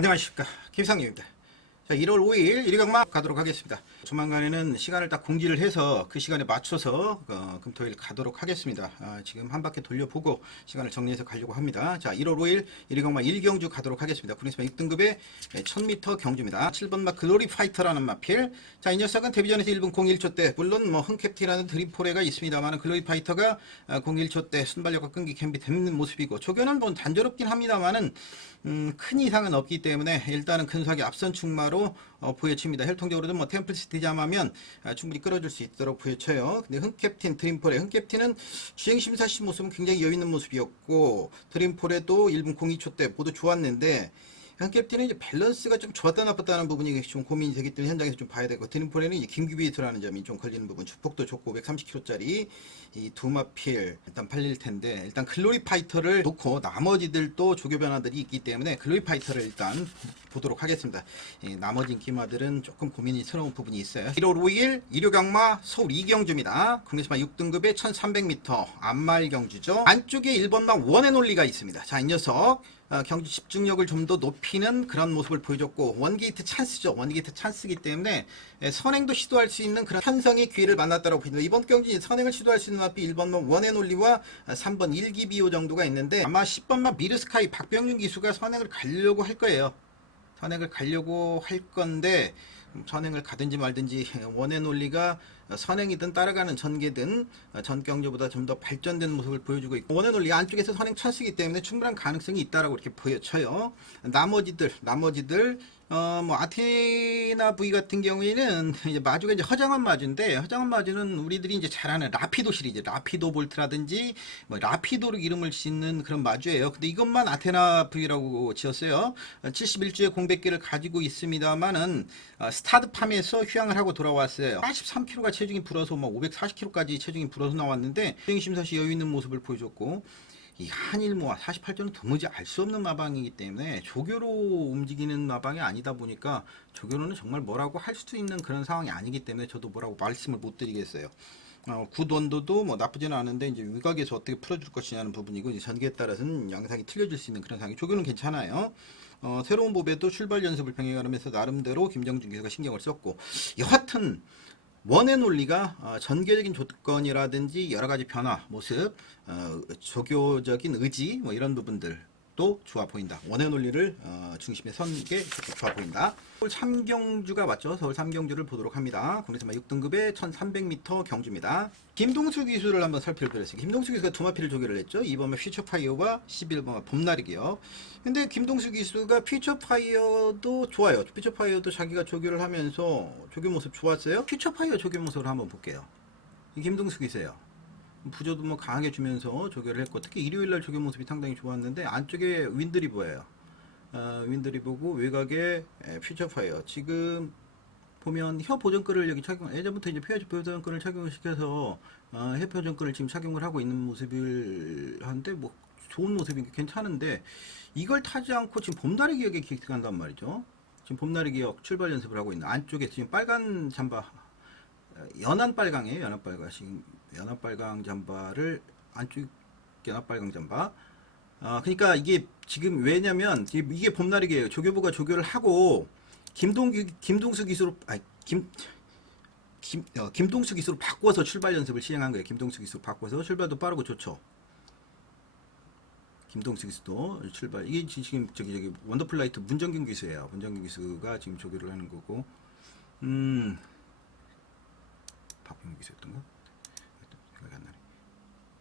안녕하십니까, 김상님입니다. 자, 1월 5일 일요일강마 가도록 하겠습니다. 조만간에는 시간을 딱 공지를 해서 그 시간에 맞춰서 금토일 가도록 하겠습니다. 지금 한 바퀴 돌려보고 시간을 정리해서 가려고 합니다. 자, 1월 5일 일요일강마 1경주 가도록 하겠습니다. 구리스마 6등급의 1000m 경주입니다. 7번마 글로리파이터라는 마필. 자, 이 녀석은 데뷔전에서 1분 01초 때, 물론 뭐 흥캡티라는 드림포레가 있습니다만 글로리파이터가 01초 때 순발력과 끈기 갬비 되는 모습이고, 조교는 뭐 단조롭긴 합니다만은 큰 이상은 없기 때문에 일단은 근소하게 앞선 충마로 부여칩니다. 혈통적으로도 뭐 템플스티 잠하면 충분히 끌어줄 수 있도록 부여쳐요. 근데 흥캡틴, 드림폴에, 흥캡틴은 주행심사시 모습은 굉장히 여유있는 모습이었고, 드림폴에도 1분 02초 때 모두 좋았는데, 흥캡틴은 이제 밸런스가 좀 좋았다 나빴다는 부분이 좀 고민이 되기 때문에 현장에서 좀 봐야 되고, 드림폴에는 이제 김규비에서라는 점이 좀 걸리는 부분, 주폭도 좋고 530kg짜리 이 두 마필 일단 팔릴 텐데, 일단 글로리파이터를 놓고 나머지들도 조교 변화들이 있기 때문에 글로리파이터를 일단 보도록 하겠습니다. 나머지 인기마들은 조금 고민이스러운 부분이 있어요. 1월 5일 일요강마 서울 2경주입니다. 국내시마 6등급의 1300m 안말 경주죠. 안쪽에 1번마 원앤올리가 있습니다. 자, 이 녀석 경주 집중력을 좀 더 높이는 그런 모습을 보여줬고, 원게이트 찬스죠. 원게이트 찬스이기 때문에 선행도 시도할 수 있는 그런 편성의 기회를 만났다고 보입니다. 이번 경기 선행을 시도할 수 있는 앞이 1번마 원앤올리와 3번 일기비오 정도가 있는데, 아마 10번마 미르스카이 박병준 기수가 선행을 가려고 할 거예요. 선행을 가려고 할 건데, 선행을 가든지 말든지 원앤올리가 선행이든 따라가는 전개든 전경주보다 좀 더 발전된 모습을 보여주고 있고, 원앤올리 안쪽에서 선행 찬스이기 때문에 충분한 가능성이 있다라고 이렇게 보여쳐요. 나머지들 뭐 아테나 V 같은 경우에는 이제 마주가 이제 허장한 마주인데, 허장한 마주는 우리들이 이제 잘 아는 라피도 시리즈, 라피도 볼트라든지 뭐 라피도로 이름을 짓는 그런 마주예요. 근데 이것만 아테나 V라고 지었어요. 71주의 공백기를 가지고 있습니다만은 스타드팜에서 휴양을 하고 돌아왔어요. 83kg가 체중이 불어서 뭐 540kg까지 체중이 불어서 나왔는데, 주행심사시 여유 있는 모습을 보여줬고, 이 한일모아 48조는 도무지 알 수 없는 마방이기 때문에 조교로 움직이는 마방이 아니다 보니까, 조교로는 정말 뭐라고 할 수도 있는 그런 상황이 아니기 때문에 저도 뭐라고 말씀을 못 드리겠어요. 굿 원도도 뭐 나쁘지는 않은데, 이제 위각에서 어떻게 풀어줄 것이냐는 부분이고, 이제 전개에 따라서는 양상이 틀려질 수 있는 그런 상황이, 조교는 괜찮아요. 새로운 법에도 출발 연습을 병행하면서 나름대로 김정준 기수가 신경을 썼고, 여하튼 원앤올리가 전개적인 조건이라든지 여러가지 변화, 모습, 조교적인 의지 뭐 이런 부분들도 좋아 보인다. 원앤올리를 중심에 선 게 좋아 보인다. 서울 3경주가 맞죠? 서울 3경주를 보도록 합니다. 국내선마 6등급의 1300m 경주입니다. 김동수 기수를 한번 살펴보겠습니다. 김동수 기수가 두 마피를 조교를 했죠. 2번마 퓨처파이어와 11번마 봄날이기요. 근데 김동수 기수가 퓨처파이어도 좋아요. 퓨처파이어도 자기가 조교를 하면서 조교 모습 좋았어요. 퓨처파이어 조교 모습을 한번 볼게요. 이 김동수 기수예요. 부조도 뭐 강하게 주면서 조교를 했고, 특히 일요일날 조교 모습이 상당히 좋았는데, 안쪽에 윈드리버예요. 윈드리버고 외곽에 퓨처파이어. 지금 보면 혀 보정끈을 여기 착용, 예전부터 이제 혀 보정끈을 착용을 시켜서 혀 보정끈을 지금 착용을 하고 있는 모습을 하는데, 뭐 좋은 모습이 괜찮은데, 이걸 타지 않고 지금 봄나리 기억에 기획한단 말이죠. 지금 봄나리 기억 출발 연습을 하고 있는, 안쪽에 지금 빨간 잠바, 연한 빨강이에요. 연한 빨강. 지금 연한 빨강 잠바를, 안쪽 연한 빨강 잠바. 그러니까 이게 지금 왜냐면 이게 봄날이게요. 조교부가 조교를 하고 김동수 기수로 김동수 기수로 바꿔서 출발 연습을 시행한 거예요. 김동수 기수로 바꿔서 출발도 빠르고 좋죠. 김동수 기수도 출발, 이게 지금 저기 원더풀라이트 문정균 기수예요. 문정균 기수가 지금 조교를 하는 거고, 박병규 기수였던가? 생각이 안 나네.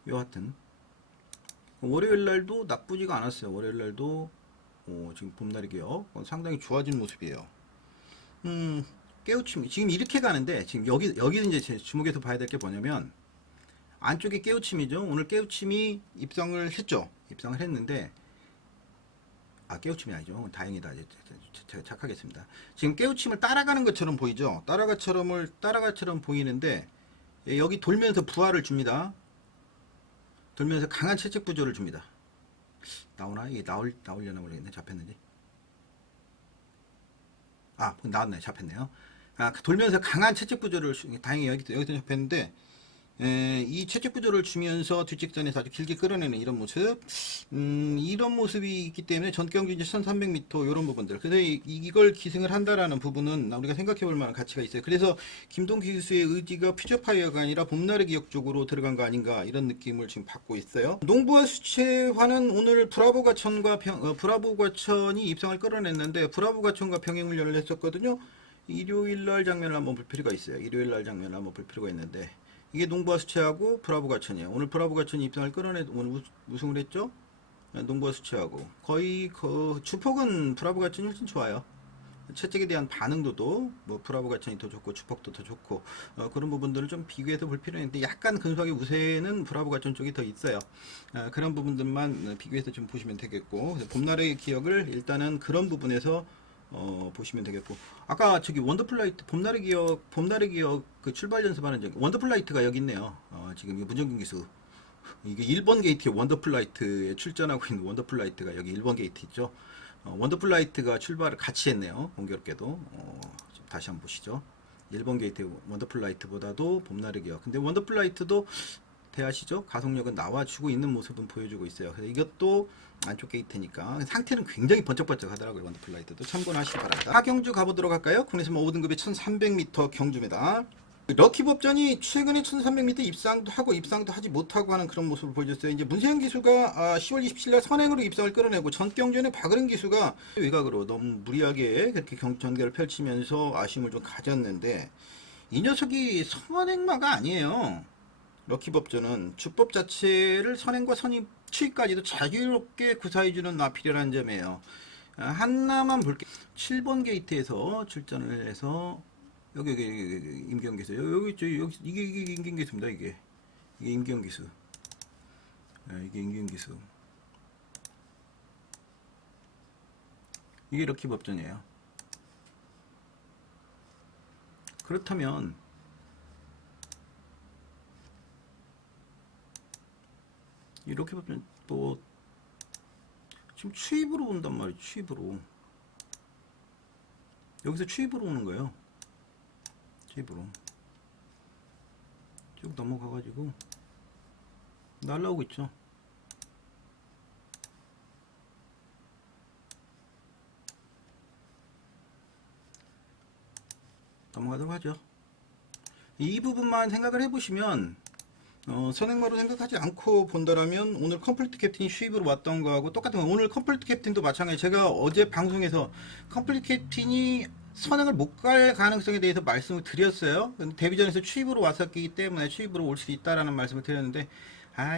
여하튼 월요일 날도 나쁘지가 않았어요. 월요일 날도 지금 봄날이게요. 상당히 좋아진 모습이에요. 깨우침 지금 이렇게 가는데, 지금 여기는 이제 제 주목해서 봐야 될 게 뭐냐면, 안쪽에 깨우침이죠. 오늘 깨우침이 입성을 했죠. 입성을 했는데, 깨우침이 아니죠. 다행이다. 제가 착하겠습니다. 지금 깨우침을 따라가는 것처럼 보이죠. 따라가처럼 보이는데, 여기 돌면서 부하를 줍니다. 돌면서 강한 채찍 부조를 줍니다. 나오나? 이게 나오려나 모르겠네. 잡혔는지. 나왔네. 잡혔네요. 돌면서 강한 채찍 부조를, 다행히 여기서 잡혔는데, 이 채찍 구조를 주면서 뒷직전에서 아주 길게 끌어내는 이런 모습, 이런 모습이 있기 때문에 전경주 이제 1300m 이런 부분들. 그래서 이걸 기승을 한다라는 부분은 우리가 생각해 볼 만한 가치가 있어요. 그래서 김동기 기수의 의지가 퓨처파이어가 아니라 봄날의 기억 쪽으로 들어간 거 아닌가 이런 느낌을 지금 받고 있어요. 농부와 수채화는 오늘 브라보 과천과 브라보 과천이 입상을 끌어냈는데 브라보 과천과 병행훈련을 했었거든요. 일요일 날 장면을 한번 볼 필요가 있어요. 일요일 날 장면을 한번 볼 필요가 있는데 이게 농부와 수채하고 브라보 과천이에요. 오늘 브라보 과천이 입상을 끌어내 오늘 우승을 했죠. 농부와 수채하고 거의 그 주폭은 브라보 과천이 훨씬 좋아요. 채찍에 대한 반응도도 뭐 브라보 과천이 더 좋고 주폭도 더 좋고 그런 부분들을 좀 비교해서 볼 필요는 있는데 약간 근소하게 우세는 브라보 과천 쪽이 더 있어요. 그런 부분들만 비교해서 좀 보시면 되겠고 봄날의 기억을 일단은 그런 부분에서 보시면 되겠고 아까 저기 원더풀라이트 봄날의 기억 그 출발 연습하는 저 원더풀라이트가 여기 있네요. 지금 문정균 기수 이게 1번 게이트에 원더풀라이트에 출전하고 있는 원더풀라이트가 여기 1번 게이트 있죠. 원더풀라이트가 출발을 같이 했네요. 공교롭게도 다시 한번 보시죠. 1번 게이트 원더풀라이트보다도 봄날의 기억. 근데 원더풀라이트도 대하시죠. 가속력은 나와주고 있는 모습은 보여주고 있어요. 그래서 이것도 안쪽 게이트니까 상태는 굉장히 번쩍번쩍 하더라고요. 원더풀라이트도 참고는 하시기 바랍니다. 하경주 가보도록 할까요? 국내선마 5등급의 1300m 경주입니다. 럭키법전이 최근에 1300m 입상도 하고 입상도 하지 못하고 하는 그런 모습을 보여줬어요. 이제 문세영 기수가 10월 27일 선행으로 입상을 끌어내고 전경주는 박은은 기수가 외곽으로 너무 무리하게 그렇게 전개를 펼치면서 아쉬움을 좀 가졌는데 이 녀석이 선행마가 아니에요. 럭키법전은 주법 자체를 선행과 선입 추이까지도 자유롭게 구사해주는 나필이라는 점이에요. 하나만 볼게요. 7번 게이트에서 출전을 해서 여기 임경기수 여기 이게 임경기수입니다. 이게 임경기수. 이게 임경기수. 이게 럭키법전이에요. 그렇다면 이렇게 보면 뭐 지금 추입으로 온단 말이에요. 추입으로 여기서 추입으로 오는 거예요. 추입으로 쭉 넘어가가지고 날라오고 있죠. 넘어가도록 하죠. 이 부분만 생각을 해보시면 선행마로 생각하지 않고 본다라면 오늘 컴플리트 캡틴이 수입으로 왔던 거하고 똑같은 거. 오늘 컴플리트 캡틴도 마찬가지. 제가 어제 방송에서 컴플리트 캡틴이 선행을 못 갈 가능성에 대해서 말씀을 드렸어요. 데뷔전에서 추입으로 왔었기 때문에 추입으로 올 수 있다라는 말씀을 드렸는데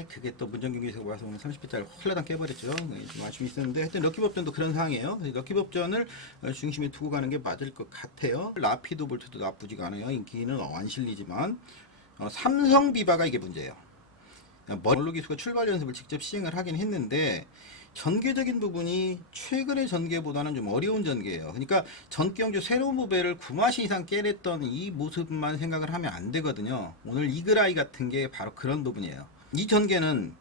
그게 또 문정균 기수가 와서 오늘 30배짜리 홀라당 깨버렸죠. 좀 아쉬움이 있었는데 하여튼 럭키법전도 그런 상황이에요. 럭키법전을 중심에 두고 가는 게 맞을 것 같아요. 라피도 볼트도 나쁘지가 않아요. 인기는 안 실리지만 삼성 비바가 이게 문제예요. 멀로 기수가 출발 연습을 직접 시행을 하긴 했는데 전개적인 부분이 최근의 전개보다는 좀 어려운 전개예요. 그러니까 전경주 새로운 무배를 9마시 이상 깨냈던 이 모습만 생각을 하면 안 되거든요. 오늘 이그라이 같은 게 바로 그런 부분이에요. 이 전개는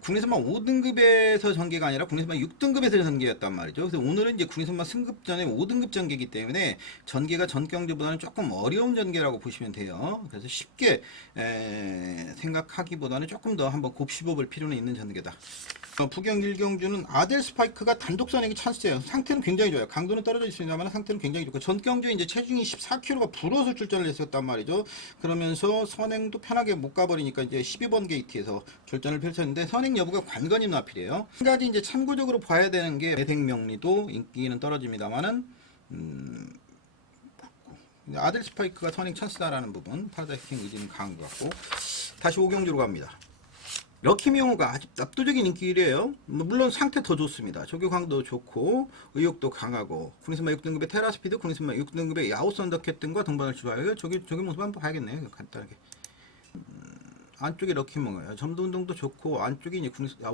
국내선만 5등급에서 전개가 아니라 국내선만 6등급에서 전개였단 말이죠. 그래서 오늘은 이제 국내선만 승급 전에 5등급 전개이기 때문에 전개가 전경주보다는 조금 어려운 전개라고 보시면 돼요. 그래서 쉽게 생각하기보다는 조금 더 한번 곱씹어 볼 필요는 있는 전개다. 부경 1경주는 아델 스파이크가 단독 선행이 찬스예요. 상태는 굉장히 좋아요. 강도는 떨어져 있습니다만 상태는 굉장히 좋고 전경주 이제 체중이 14kg가 불어서 출전을 했었단 말이죠. 그러면서 선행도 편하게 못 가버리니까 이제 12번 게이트에서 출전을 펼쳤는데 선행 여부가 관건이 나필이에요. 한 가지 이제 참고적으로 봐야 되는 게 매생명리도 인기는 떨어집니다만은 아델 스파이크가 선행 찬스다라는 부분 파라다이스팅 의지는 강한 것 같고 다시 5경주로 갑니다. 럭키명호가 아주 압도적인 인기래요. 물론 상태 더 좋습니다. 조교강도 좋고 의욕도 강하고 국내선마 6등급의 테라스피드, 국내선마 6등급의 야오스 언더캣 등과 동반을 주어요. 저기 모습 한번 봐야겠네요. 간단하게. 안쪽에 럭키명호예요. 점도 운동도 좋고 안쪽이 이제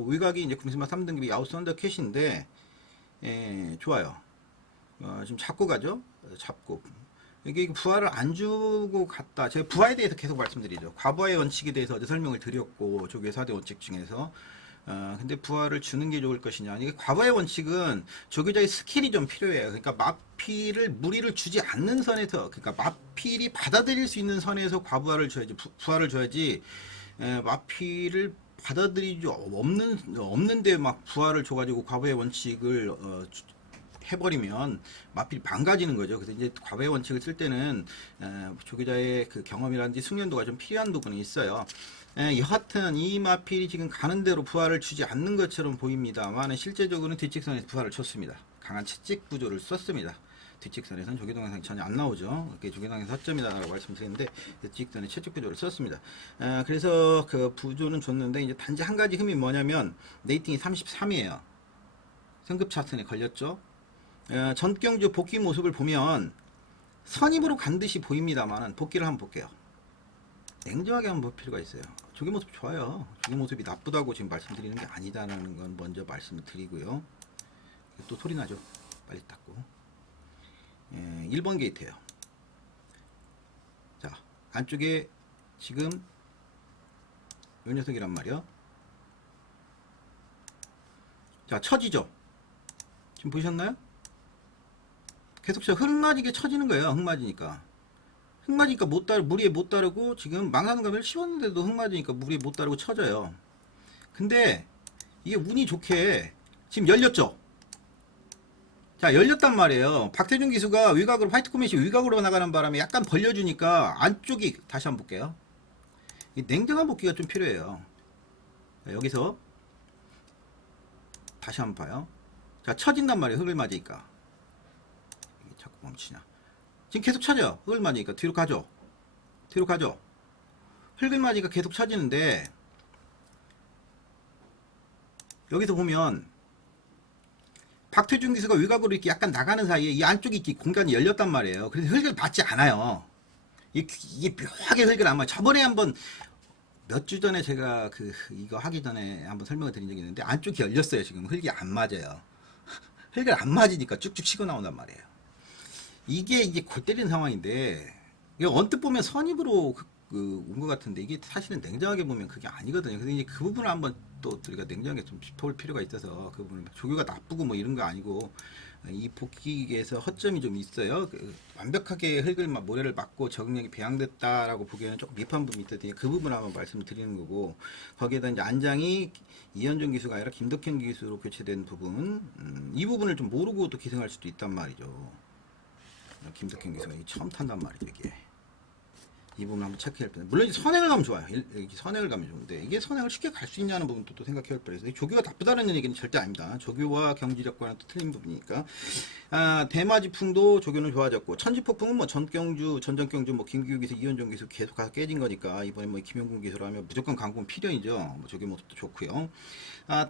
위각이 이제 국내선마 3등급의 야오스 언더캣인데 좋아요. 지금 잡고 가죠. 잡고. 이게 부하를 안 주고 갔다. 제가 부하에 대해서 계속 말씀드리죠. 과부하의 원칙에 대해서 어제 설명을 드렸고 조교 4대 원칙 중에서 근데 부하를 주는 게 좋을 것이냐. 이게 과거의 원칙은 조교자의 스킬이 좀 필요해요. 그러니까 마필을 무리를 주지 않는 선에서, 그러니까 마필이 받아들일 수 있는 선에서 과부하를 줘야지, 부하를 줘야지. 마필을 받아들이지 없는데 막 부하를 줘가지고 과부의 원칙을 해버리면 마필이 망가지는 거죠. 그래서 이제 과부의 원칙을 쓸 때는 조교자의 그 경험이라든지 숙련도가 좀 필요한 부분이 있어요. 여하튼 이 마필이 지금 가는 대로 부하를 주지 않는 것처럼 보입니다만 실제적으로는 뒷직선에서 부하를 쳤습니다. 강한 채찍 구조를 썼습니다. 뒷직선에서는 조교 동영상이 전혀 안 나오죠. 이렇게 조교 동영상 허점이다라고 말씀드렸는데 뒷직선에 채찍 구조를 썼습니다. 그래서 그 부조는 줬는데 이제 단지 한 가지 흠이 뭐냐면 레이팅이 33이에요. 승급 차선에 걸렸죠. 전경주 복귀 모습을 보면 선임으로 간 듯이 보입니다만 복귀를 한번 볼게요. 냉정하게 한번 볼 필요가 있어요. 조교 모습 좋아요. 조교 모습이 나쁘다고 지금 말씀드리는 게 아니다라는 건 먼저 말씀을 드리고요. 또 소리 나죠. 빨리 닦고. 1번 게이트예요. 자, 안쪽에 지금 이 녀석이란 말이야. 자, 처지죠. 지금 보셨나요? 계속 흙맞이게 처지는 거예요. 흙맞이니까. 흙맞으니까 무리에 못 따르고 지금 망상감을 씌웠는데도 흙맞으니까 무리에 못 따르고 쳐져요. 근데 이게 운이 좋게 지금 열렸죠. 자, 열렸단 말이에요. 박태준 기수가 위각으로 화이트 코밋이 위각으로 나가는 바람에 약간 벌려주니까 안쪽이 다시 한번 볼게요. 이 냉정한 복귀가 좀 필요해요. 자, 여기서 다시 한번 봐요. 자, 쳐진단 말이에요. 흙을 맞으니까. 이게 자꾸 멈추냐. 지금 계속 쳐져요. 흙을 맞으니까 뒤로 가죠. 뒤로 가죠. 흙을 맞으니까 계속 쳐지는데 여기서 보면 박태준 기수가 외곽으로 이렇게 약간 나가는 사이에 이 안쪽이 이렇게 공간이 열렸단 말이에요. 그래서 흙을 맞지 않아요. 이게 묘하게 흙을 안 맞아요. 저번에 한번 몇 주 전에 제가 이거 하기 전에 한번 설명을 드린 적이 있는데 안쪽이 열렸어요. 지금 흙이 안 맞아요. 흙을 안 맞으니까 쭉쭉 치고 나온단 말이에요. 이게 골 때리는 상황인데 이게 언뜻 보면 선입으로 온 것 같은데 이게 사실은 냉정하게 보면 그게 아니거든요. 근데 이제 그 부분을 한번 또 우리가 냉정하게 좀 짚어볼 필요가 있어서 그 부분을 조교가 나쁘고 뭐 이런 거 아니고 이 복귀에서 허점이 좀 있어요. 완벽하게 흙을 모래를 맞고 적응력이 배양됐다라고 보기에는 조금 미흡한 부분이 있거든요. 그 부분을 한번 말씀드리는 거고 거기에다 이제 안장이 이현종 기수가 아니라 김덕현 기수로 교체된 부분 이 부분을 좀 모르고 또 기승할 수도 있단 말이죠. 김덕현 기수가 처음 탄단 말이죠. 이게 이 부분 한번 체크해야 할 뻔해요. 물론 선행을 가면 좋아요. 선행을 가면 좋은데 이게 선행을 쉽게 갈 수 있냐는 부분도 또 생각해야 할 뻔해서 조교가 나쁘다는 얘기는 절대 아닙니다. 조교와 경지력과는 또 틀린 부분이니까. 대마지풍도 조교는 좋아졌고 천지폭풍은 뭐 전경주, 뭐 김규 기수, 이현종 기수 계속 가서 깨진 거니까 이번에 뭐 김용gun 기수로 하면 무조건 강군 필연이죠. 뭐 조교 모습도 좋고요.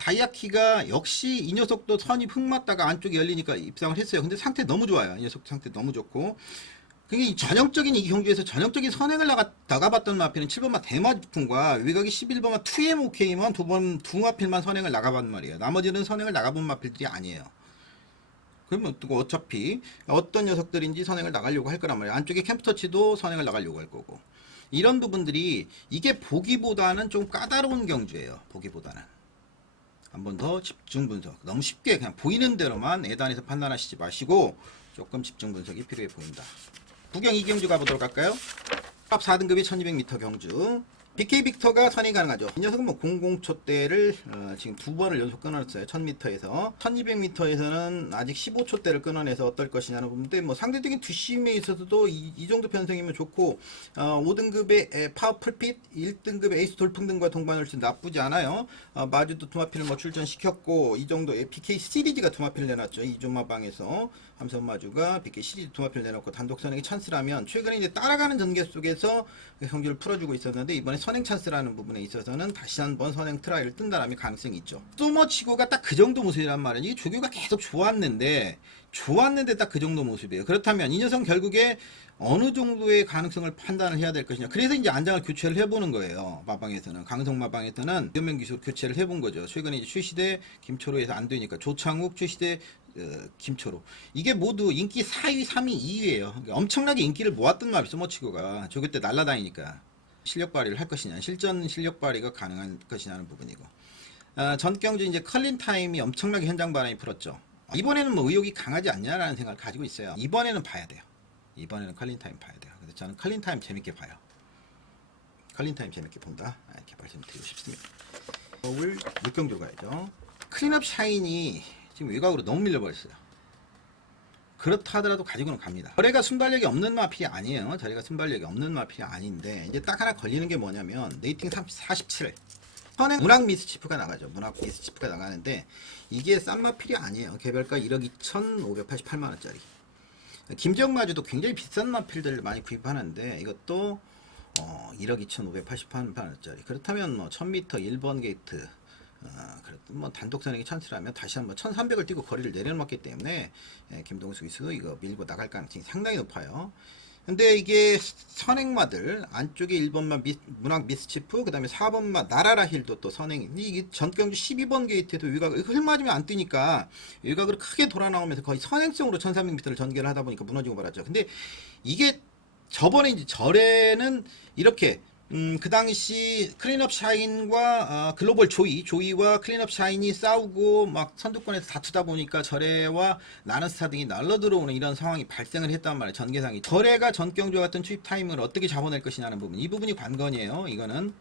다이아키가 역시 이 녀석도 선이 흙 맞다가 안쪽이 열리니까 입상을 했어요. 근데 상태 너무 좋아요. 이 녀석 상태 너무 좋고. 그게 전형적인 이 경주에서 전형적인 선행을 나가봤던 마필은 7번마 대마지풍과 위각이 11번마 2MOK만 두 마필만 선행을 나가봤단 말이에요. 나머지는 선행을 나가본 마필들이 아니에요. 그러면 또 어차피 어떤 녀석들인지 선행을 나가려고 할 거란 말이에요. 안쪽에 캠프터치도 선행을 나가려고 할 거고. 이런 부분들이 이게 보기보다는 좀 까다로운 경주예요. 보기보다는. 한 번 더 집중 분석. 너무 쉽게 그냥 보이는 대로만 애단에서 판단하시지 마시고 조금 집중 분석이 필요해 보인다. 구경 이경주 가보도록 할까요? 탑 4등급의 1200m 경주. BK 빅터가 선행이 가능하죠. 이 녀석은 뭐 00초대를 지금 두 번을 연속 끊어냈어요. 1000m에서. 1200m에서는 아직 15초대를 끊어내서 어떨 것이냐는 부분인데 뭐 상대적인 뒷심에 있어서도 이 정도 편성이면 좋고 5등급의 파워 풀핏, 1등급의 에이스 돌풍 등과 동반을 좀 나쁘지 않아요. 마주도 두마필을 뭐 출전시켰고 이 정도의 BK 시리즈가 두마필을 내놨죠. 이조마방에서 함선 마주가 BK 시리즈 두마필을 내놓고 단독 선행이 찬스라면 최근에 이제 따라가는 전개 속에서 경기를 풀어주고 있었는데 이번에 선행 찬스라는 부분에 있어서는 다시 한번 선행 트라이를 뜬다라면 가능성이 있죠. 소머치고가 딱 그 정도 모습이란 말이에요. 이게 조교가 계속 좋았는데 딱 그 정도 모습이에요. 그렇다면 이 녀석 결국에 어느 정도의 가능성을 판단을 해야 될 것이냐. 그래서 이제 안장을 교체를 해보는 거예요. 마방에서는 강성 마방에서는 연명 기술 교체를 해본 거죠. 최근에 이제 출시대 김초로에서 안 되니까 조창욱 출시대 김초로 이게 모두 인기 4위, 3위, 2위예요. 그러니까 엄청나게 인기를 모았던 말이 소머치고가 조교 때 날라다니니까 실력 발휘를 할 것이냐, 실전 실력 발휘가 가능한 것이냐는 부분이고. 전경주 이제 컬린 타임이 엄청나게 현장 바람이 불었죠. 이번에는 뭐 의욕이 강하지 않냐라는 생각을 가지고 있어요. 이번에는 봐야 돼요. 이번에는 컬린 타임 봐야 돼요. 그래서 저는 컬린 타임 재밌게 봐요. 컬린 타임 재밌게 본다. 이렇게 말씀드리고 싶습니다. 서울 육경주로 가야죠. 클린업 샤인이 지금 외곽으로 너무 밀려버렸어요. 그렇다 하더라도 가지고는 갑니다. 저래가 순발력이 없는 마필이 아니에요. 저래가 순발력이 없는 마필이 아닌데 이제 딱 하나 걸리는 게 뭐냐면 레이팅 47. 선행 문학 미스치프가 나가죠. 문학 미스치프가 나가는데 이게 싼 마필이 아니에요. 개별가 1억 2,588만원짜리. 김정마주도 굉장히 비싼 마필들을 많이 구입하는데 이것도 1억 2,588만원짜리. 그렇다면 뭐 1000m 1번 게이트 뭐 단독 선행이 찬스라면 다시 한번 1300을 뛰고 거리를 내려놓았기 때문에 김동수 기수도 이거 밀고 나갈 가능성이 상당히 높아요. 근데 이게 선행마들 안쪽에 1번마 문학 미스치프 그 다음에 4번마 나라라 힐도 또 선행 이게 전경주 12번 게이트에도 외곽을 흘 맞으면 안 뜨니까 외곽으로 크게 돌아 나오면서 거의 선행성으로 1300m를 전개를 하다 보니까 무너지고 말았죠. 근데 이게 저번에 이제 절에는 이렇게 그 당시 클린업 샤인과 글로벌 조이와 클린업 샤인이 싸우고 막 선두권에서 다투다 보니까 절에와 나는스타 등이 날러 들어오는 이런 상황이 발생을 했단 말이에요. 전개상이. 절에가 전경주와 같은 투입 타이밍을 어떻게 잡아낼 것이냐는 부분. 이 부분이 관건이에요. 이거는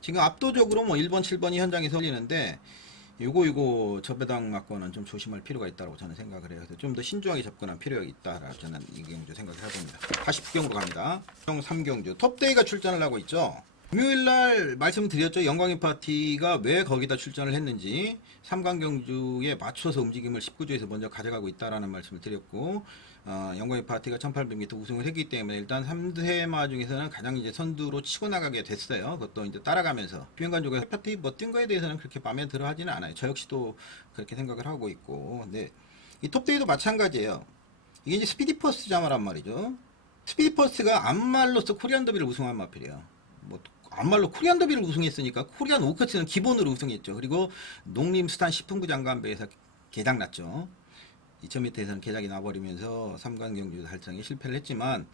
지금 압도적으로 뭐 1번, 7번이 현장에서 흘리는데 요거 저배당 맞고는 좀 조심할 필요가 있다고 저는 생각을 해요. 좀 더 신중하게 접근할 필요가 있다라고 저는 이 경주 생각을 해봅니다. 89경으로 갑니다. 3경주 톱데이가 출전을 하고 있죠. 금요일날 말씀드렸죠. 영광의 파티가 왜 거기다 출전을 했는지 3강경주에 맞춰서 움직임을 19주에서 먼저 가져가고 있다라는 말씀을 드렸고 영광의 파티가 1800m 우승을 했기 때문에 일단 3대마 중에서는 가장 이제 선두로 치고 나가게 됐어요. 그것도 이제 따라가면서 비행관조가 파티 뭐 뛴 거에 대해서는 그렇게 마음에 들어 하지는 않아요. 저 역시도 그렇게 생각을 하고 있고 근데 이 톱데이도 마찬가지예요. 이게 이제 스피디퍼스트 자마란 말이죠. 스피디퍼스트가 암말로서 코리안 더비를 우승한 마필이에요. 뭐 암말로 코리안 더비를 우승했으니까 코리안 오커스는 기본으로 우승했죠. 그리고 농림수산 식품부 장관배에서 개장 났죠. 2000m에서는 개장이 나버리면서 3강 경주 달성에 실패를 했지만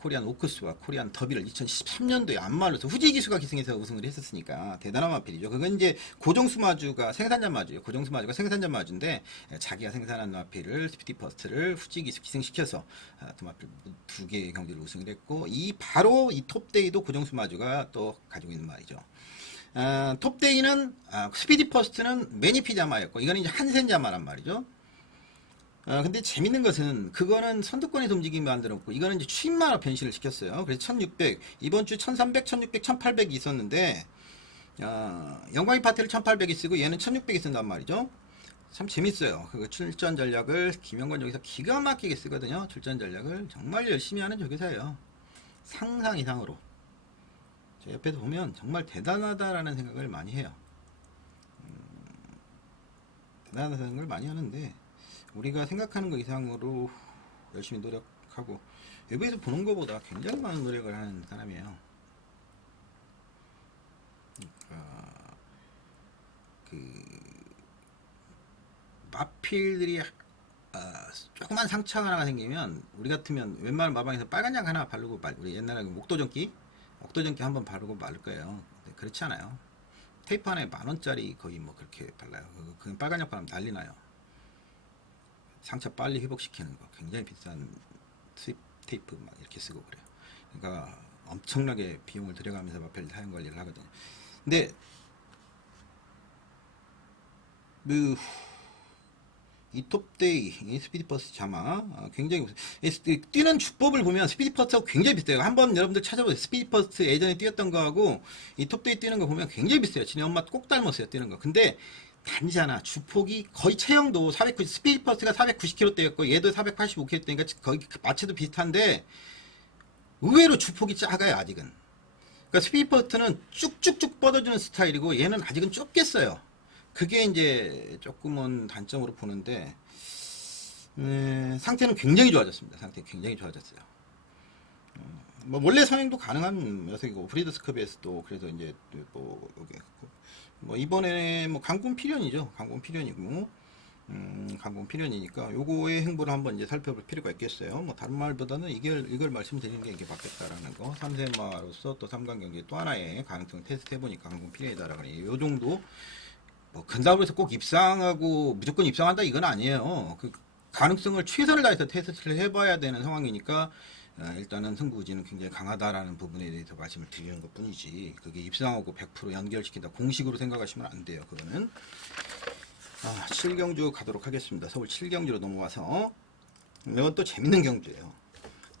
코리안 오크스와 코리안 더비를 2013년도에 암말로서 후지 기수가 기승해서 우승을 했었으니까 대단한 마필이죠. 그건 이제 고정수 마주가 생산자 마주예요. 고정수 마주가 생산자 마주인데 자기가 생산한 마필을 스피디 퍼스트를 후지 기수 기승시켜서 두 마필 두 개의 경기를 우승을 했고 바로 이 톱데이도 고정수 마주가 또 가지고 있는 말이죠. 톱데이는 스피디 퍼스트는 매니피자마였고 이거는 이제 한센자마란 말이죠. 근데 재밌는 것은 그거는 선두권에서 움직임이 만들었고 이거는 이제 추임마로 변신을 시켰어요. 그래서 1600 이번 주 1300, 1600, 1800이 있었는데 영광의 파티를 1800이 쓰고 얘는 1600이 쓴단 말이죠. 참 재밌어요. 그 출전 전략을 김영권 여기서 기가 막히게 쓰거든요. 출전 전략을 정말 열심히 하는 조교사예요. 상상 이상으로 제 옆에서 보면 정말 대단하다라는 생각을 많이 해요. 대단하다는 생각을 많이 하는데 우리가 생각하는 것 이상으로 열심히 노력하고 외부에서 보는 것보다 굉장히 많은 노력을 하는 사람이에요. 그러니까 마필들이 조그만 상처 하나가 생기면 우리 같으면 웬만한 마방에서 빨간약 하나 바르고 우리 옛날에 목도전기 한번 바르고 말을 거예요. 그렇지 않아요. 테이프 하나에 10,000원짜리 거의 뭐 그렇게 발라요. 그냥 빨간약 바르면 난리 나요. 상처 빨리 회복시키는 거 굉장히 비싼 수입 테이프 막 이렇게 쓰고 그래요. 그러니까 엄청나게 비용을 들여가면서 마필 사용 관리를 하거든요. 근데 이 톱데이, 이 스피디퍼스 자마 굉장히 뛰는 주법을 보면 스피디퍼스하고 굉장히 비슷해요. 한번 여러분들 찾아보세요. 스피디퍼스 예전에 뛰었던 거하고 이 톱데이 뛰는 거 보면 굉장히 비슷해요. 지네 엄마 꼭 닮았어요. 뛰는 거. 근데 단지 하나 주폭이 거의 체형도 490 스피디퍼스가 490kg대였고 얘도 485kg대니까 거의 마체도 비슷한데 의외로 주폭이 작아요. 아직은. 그러니까 스피디퍼스는 쭉쭉쭉 뻗어주는 스타일이고 얘는 아직은 좁겠어요. 그게 이제 조금은 단점으로 보는데 상태는 굉장히 좋아졌습니다. 상태 굉장히 좋아졌어요. 뭐 원래 선행도 가능한 녀석이고 브리더스컵에서도 그래서 이제 뭐 여기 뭐 이번에 뭐 강군 필연이죠. 강군 필연이고 강군 필연이니까 요거의 행보를 한번 이제 살펴볼 필요가 있겠어요. 뭐 다른 말보다는 이걸 말씀드리는 게 이게 맞겠다라는 거. 3세마로서 또 3강 경기 또 하나의 가능성 테스트 해보니까 강군 필연이다라고 해요. 요 정도 뭐 근다고 해서 꼭 입상하고 무조건 입상한다 이건 아니에요. 그 가능성을 최선을 다해서 테스트를 해봐야 되는 상황이니까 일단은 승부 의지는 굉장히 강하다라는 부분에 대해서 말씀을 드리는 것뿐이지 그게 입상하고 100% 연결시킨다 공식으로 생각하시면 안 돼요. 그거는 7경주 가도록 하겠습니다. 서울 7경주로 넘어와서 이건 또 재밌는 경주예요.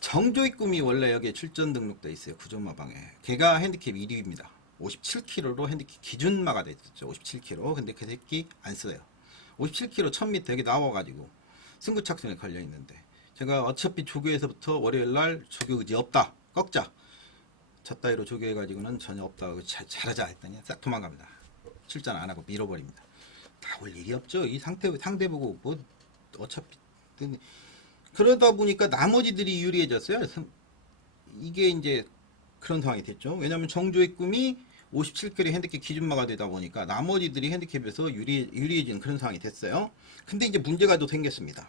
정조의 꿈이 원래 여기에 출전 등록돼 있어요. 구전마방에. 걔가 핸디캡 1위입니다. 57kg로 핸디캡 기준마가 됐었죠. 57kg. 근데 그 새끼 안 써요. 57kg 1000m 여기 나와가지고 승부착순에 걸려있는데 제가 어차피 조교에서부터 월요일날 조교 의지 없다. 꺾자. 저 따위로 조교해가지고는 전혀 없다. 잘하자 했더니 싹 도망갑니다. 출전 안하고 밀어버립니다. 나올 일이 없죠. 이 상대 보고 뭐 어차피 그러다 보니까 나머지들이 유리해졌어요. 이게 이제 그런 상황이 됐죠. 왜냐하면 정조의 꿈이 57kg 핸디캡 기준마가 되다 보니까 나머지들이 핸디캡에서 유리해지는 그런 상황이 됐어요. 근데 이제 문제가 또 생겼습니다.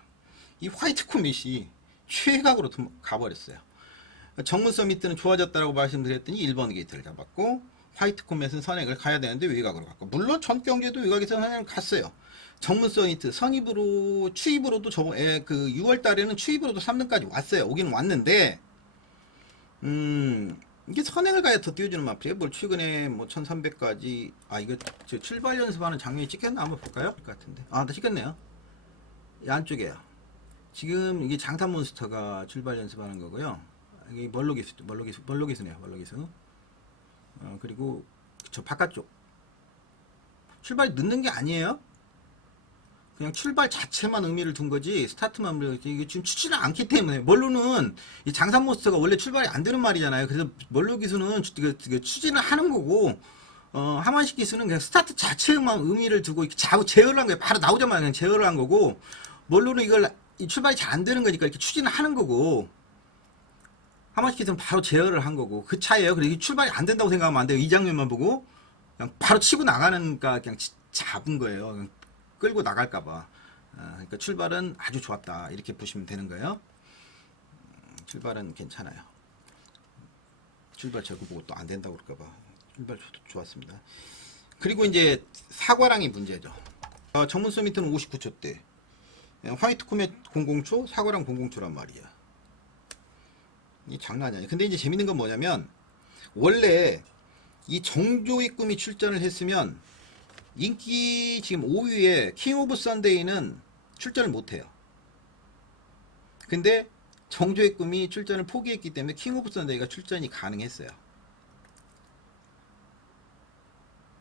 이 화이트 코밋이 최각으로 가버렸어요. 정문 서미트는 좋아졌다고 말씀드렸더니 1번 게이트를 잡았고 화이트 코밋은 선행을 가야 되는데 외곽으로 갔고 물론 전 경기에도 외곽에서 선행을 갔어요. 정문 서미트 선입으로 추입으로도 저번에 그 6월 달에는 추입으로도 3등까지 왔어요. 오긴 왔는데 이게 선행을 가야 더 띄워주는 마프예요. 뭘 최근에 뭐 1300까지 이거 저 출발 연습하는 장면이 찍혔나 한번 볼까요? 그 같은데 나 찍혔네요. 이 안쪽에요. 지금 이게 장탄 몬스터가 출발 연습하는 거고요. 이게 멀로기수네요. 멀로기수. 그리고 저 바깥쪽 출발이 늦는 게 아니에요. 그냥 출발 자체만 의미를 둔 거지 스타트만 이게 지금 추지를 않기 때문에 멀로는 이 장산 몬스터가 원래 출발이 안 되는 말이잖아요. 그래서 멀로 기수는 추진을 하는 거고 하만식 기수는 그냥 스타트 자체만 의미를 두고 이렇게 제어를 한 거예요. 바로 나오자마자 그냥 제어를 한 거고 멀로는 이걸 출발이 잘 안 되는 거니까 이렇게 추진을 하는 거고 하만식 기수는 바로 제어를 한 거고 그 차이에요. 그래서 출발이 안 된다고 생각하면 안 돼요. 이 장면만 보고 그냥 바로 치고 나가는가 그냥 잡은 거예요. 그냥 끌고 나갈까봐. 그러니까 출발은 아주 좋았다 이렇게 보시면 되는 거예요. 출발은 괜찮아요. 출발 저거 보고 또 안 된다고 그럴까봐 출발 좋았습니다. 그리고 이제 사과랑이 문제죠. 정문 서미트는 59초대 화이트 코멧 00초 사과랑 00초란 말이야. 이 장난이 아니야. 근데 이제 재밌는 건 뭐냐면 원래 이 정조의 꿈이 출전을 했으면 인기 지금 5위에 킹 오브 썬데이는 출전을 못해요. 근데 정조의 꿈이 출전을 포기했기 때문에 킹 오브 썬데이가 출전이 가능했어요.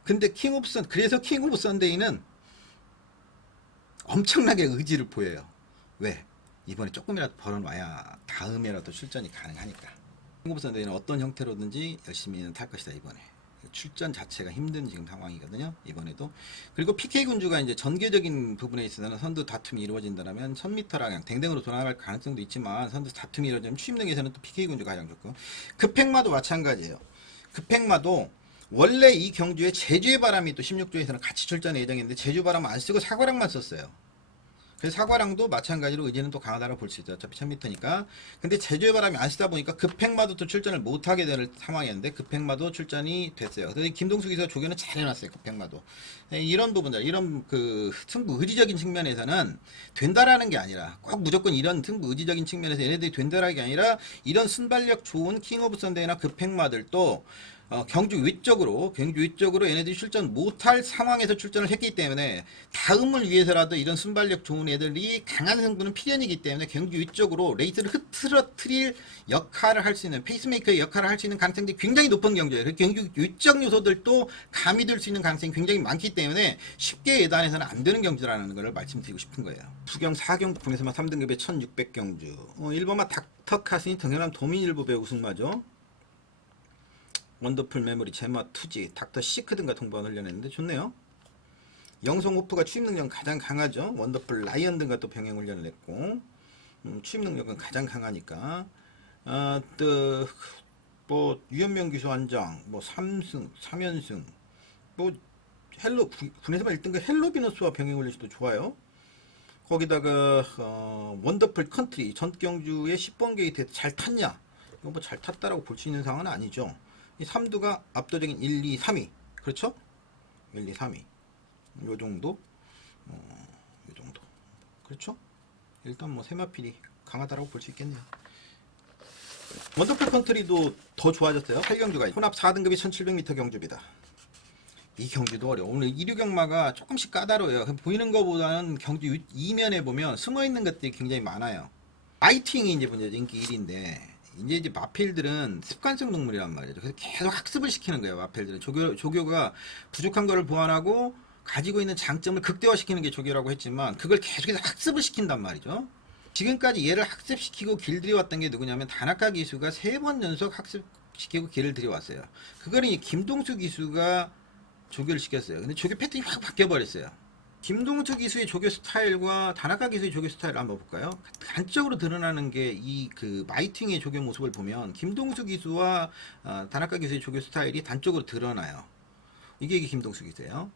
근데 그래서 킹 오브 썬데이는 엄청나게 의지를 보여요. 왜? 이번에 조금이라도 벌어놔야 다음에라도 출전이 가능하니까. 킹 오브 썬데이는 어떤 형태로든지 열심히는 탈 것이다 이번에. 출전 자체가 힘든 지금 상황이거든요. 이번에도. 그리고 PK군주가 이제 전개적인 부분에 있어서는 선두 다툼이 이루어진다면 1000m랑 그냥 댕댕으로 돌아갈 가능성도 있지만 선두 다툼이 이루어지면 취임능에서는 또 PK군주가 가장 좋고 급행마도 마찬가지예요. 급행마도 원래 이 경주에 제주의 바람이 또 16조에서는 같이 출전 예정인데 제주 바람은 안 쓰고 사과랑만 썼어요. 그래서 사과랑도 마찬가지로 의지는 또 강하다고 볼 수 있죠. 어차피 1000m니까. 근데 제주의 바람이 안 쓰다 보니까 급행마도 또 출전을 못하게 될 상황이었는데 급행마도 출전이 됐어요. 그래서 김동수 기사 조교는 잘 해놨어요. 급행마도. 이런 부분들, 이런 그 승부 의지적인 측면에서는 된다라는 게 아니라 꼭 무조건 이런 승부 의지적인 측면에서 얘네들이 된다라는 게 아니라 이런 순발력 좋은 킹 오브 썬데이나 급행마들도 경주 위쪽으로 얘네들이 출전 못할 상황에서 출전을 했기 때문에 다음을 위해서라도 이런 순발력 좋은 애들이 강한 승부는 필연이기 때문에 경주 위쪽으로 레이스를 흐트러트릴 역할을 할 수 있는 페이스메이커의 역할을 할 수 있는 가능성이 굉장히 높은 경주예요. 경주 위쪽 요소들도 감이 될 수 있는 가능성이 굉장히 많기 때문에 쉽게 예단해서는 안 되는 경주라는 걸 말씀드리고 싶은 거예요. 부경 4경 부품에서만 3등급의 1600 경주 1번마 닥터카스니 당연한 도민일보배 우승마죠. 원더풀 메모리, 제마, 투지, 닥터 시크 등과 동반 훈련했는데 좋네요. 영성 호프가 취임 능력은 가장 강하죠. 원더풀 라이언 등과 또 병행 훈련을 했고 취임 능력은 가장 강하니까 또 뭐 유현명 기수 한장 뭐 3승 3연승 뭐 군에서만 1등급 헬로비너스와 병행 훈련도 좋아요. 거기다가 원더풀 컨트리 전경주의 10번 게이트에 잘 탔냐? 이거 뭐 잘 탔다라고 볼 수 있는 상황은 아니죠. 이 3두가 압도적인 1, 2, 3위. 그렇죠? 1, 2, 3위. 요 정도, 요 정도. 그렇죠? 일단 뭐 세마필이 강하다라고 볼 수 있겠네요. 원더풀 컨트리도 더 좋아졌어요. 8경주가 혼합 4등급이 1700m 경주입니다. 이 경주도 어려워. 오늘 이류 경마가 조금씩 까다로워요. 보이는 것보다는 경주 이면에 보면 숨어있는 것들이 굉장히 많아요. 라이팅이 이제 문제죠. 인기 1위인데 이제 마필들은 습관성 동물이란 말이죠. 그래서 계속 학습을 시키는 거예요. 마필들은 조교가 부족한 거를 보완하고 가지고 있는 장점을 극대화시키는 게 조교라고 했지만 그걸 계속해서 학습을 시킨단 말이죠. 지금까지 얘를 학습시키고 길들여왔던 게 누구냐면 다나카 기수가 3번 연속 학습시키고 길을 들여왔어요. 그거를 이 김동수 기수가 조교를 시켰어요. 근데 조교 패턴이 확 바뀌어버렸어요. 김동수 기수의 조교 스타일과 다나카 기수의 조교 스타일을 한번 볼까요? 단적으로 드러나는 게 이 그 마이팅의 조교 모습을 보면 김동수 기수와 다나카 기수의 조교 스타일이 단적으로 드러나요. 이게 김동수 기수예요.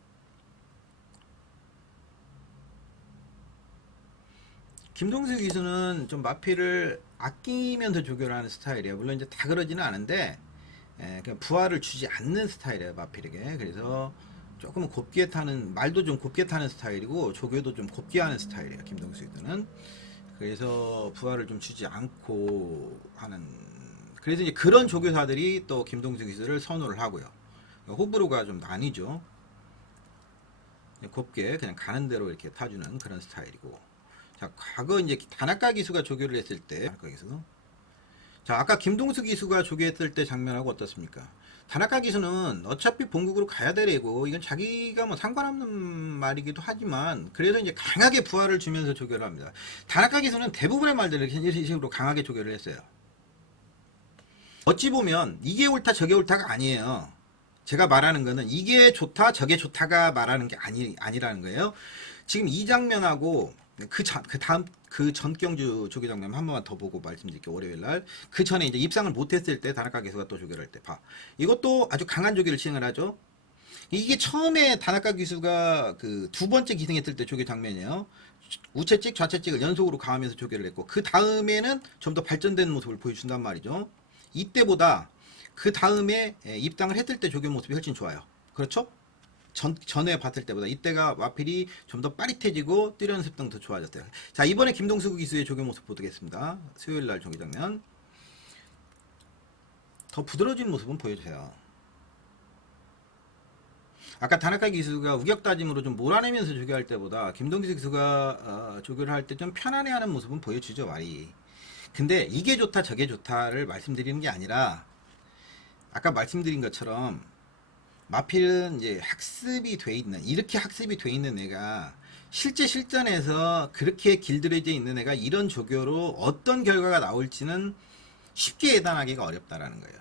김동수 기수는 좀 마필을 아끼면서 조교를 하는 스타일이에요. 물론 이제 다 그러지는 않은데 그냥 부하를 주지 않는 스타일이에요. 마필에게. 그래서 조금 곱게 타는, 말도 좀 곱게 타는 스타일이고 조교도 좀 곱게 하는 스타일이에요. 김동수 기수는. 그래서 부하를 좀 주지 않고 하는, 그래서 이제 그런 조교사들이 또 김동수 기수를 선호를 하고요. 호불호가 좀 나뉘죠. 곱게 그냥 가는 대로 이렇게 타주는 그런 스타일이고. 자, 과거 이제 다나카 기수가 조교를 했을 때, 다나카 기수. 자, 아까 김동수 기수가 조교했을 때 장면하고 어떻습니까? 다나카 기수는 어차피 본국으로 가야 되고, 이건 자기가 뭐 상관없는 말이기도 하지만, 그래서 이제 강하게 부하를 주면서 조교를 합니다. 다나카 기수는 대부분의 말들을 이런 식으로 강하게 조교를 했어요. 어찌 보면, 이게 옳다, 저게 옳다가 아니에요. 제가 말하는 거는, 이게 좋다, 저게 좋다가 말하는 게 아니라는 거예요. 지금 이 장면하고, 그 전 경주 조교 장면 한 번만 더 보고 말씀드릴게요. 월요일 날. 그 전에 이제 입상을 못했을 때 다나카 기수가 또 조교를 할 때 봐. 이것도 아주 강한 조교를 시행을 하죠. 이게 처음에 다나카 기수가 그 두 번째 기승했을 때 조교 장면이에요. 우체찍, 좌체찍을 연속으로 가하면서 조교를 했고 그 다음에는 좀 더 발전된 모습을 보여준단 말이죠. 이때보다 그 다음에 입당을 했을 때 조교 모습이 훨씬 좋아요. 그렇죠? 전에 봤을 때보다 이때가 마필이 좀 더 빠릿해지고 뛰려는 습득도 더 좋아졌어요. 자, 이번에 김동수 기수의 조교 모습 보겠습니다. 수요일 날 조교 장면. 더 부드러워진 모습은 보여주세요. 아까 다나카 기수가 우격다짐으로 좀 몰아내면서 조교할 때보다 김동수 기수가 조교를 할 때 좀 편안해하는 모습은 보여주죠, 말이. 근데 이게 좋다 저게 좋다를 말씀드리는 게 아니라 아까 말씀드린 것처럼 마필은 이제 학습이 돼 있는, 이렇게 학습이 돼 있는 애가 실제 실전에서 그렇게 길들여져 있는 애가 이런 조교로 어떤 결과가 나올지는 쉽게 예단하기가 어렵다라는 거예요.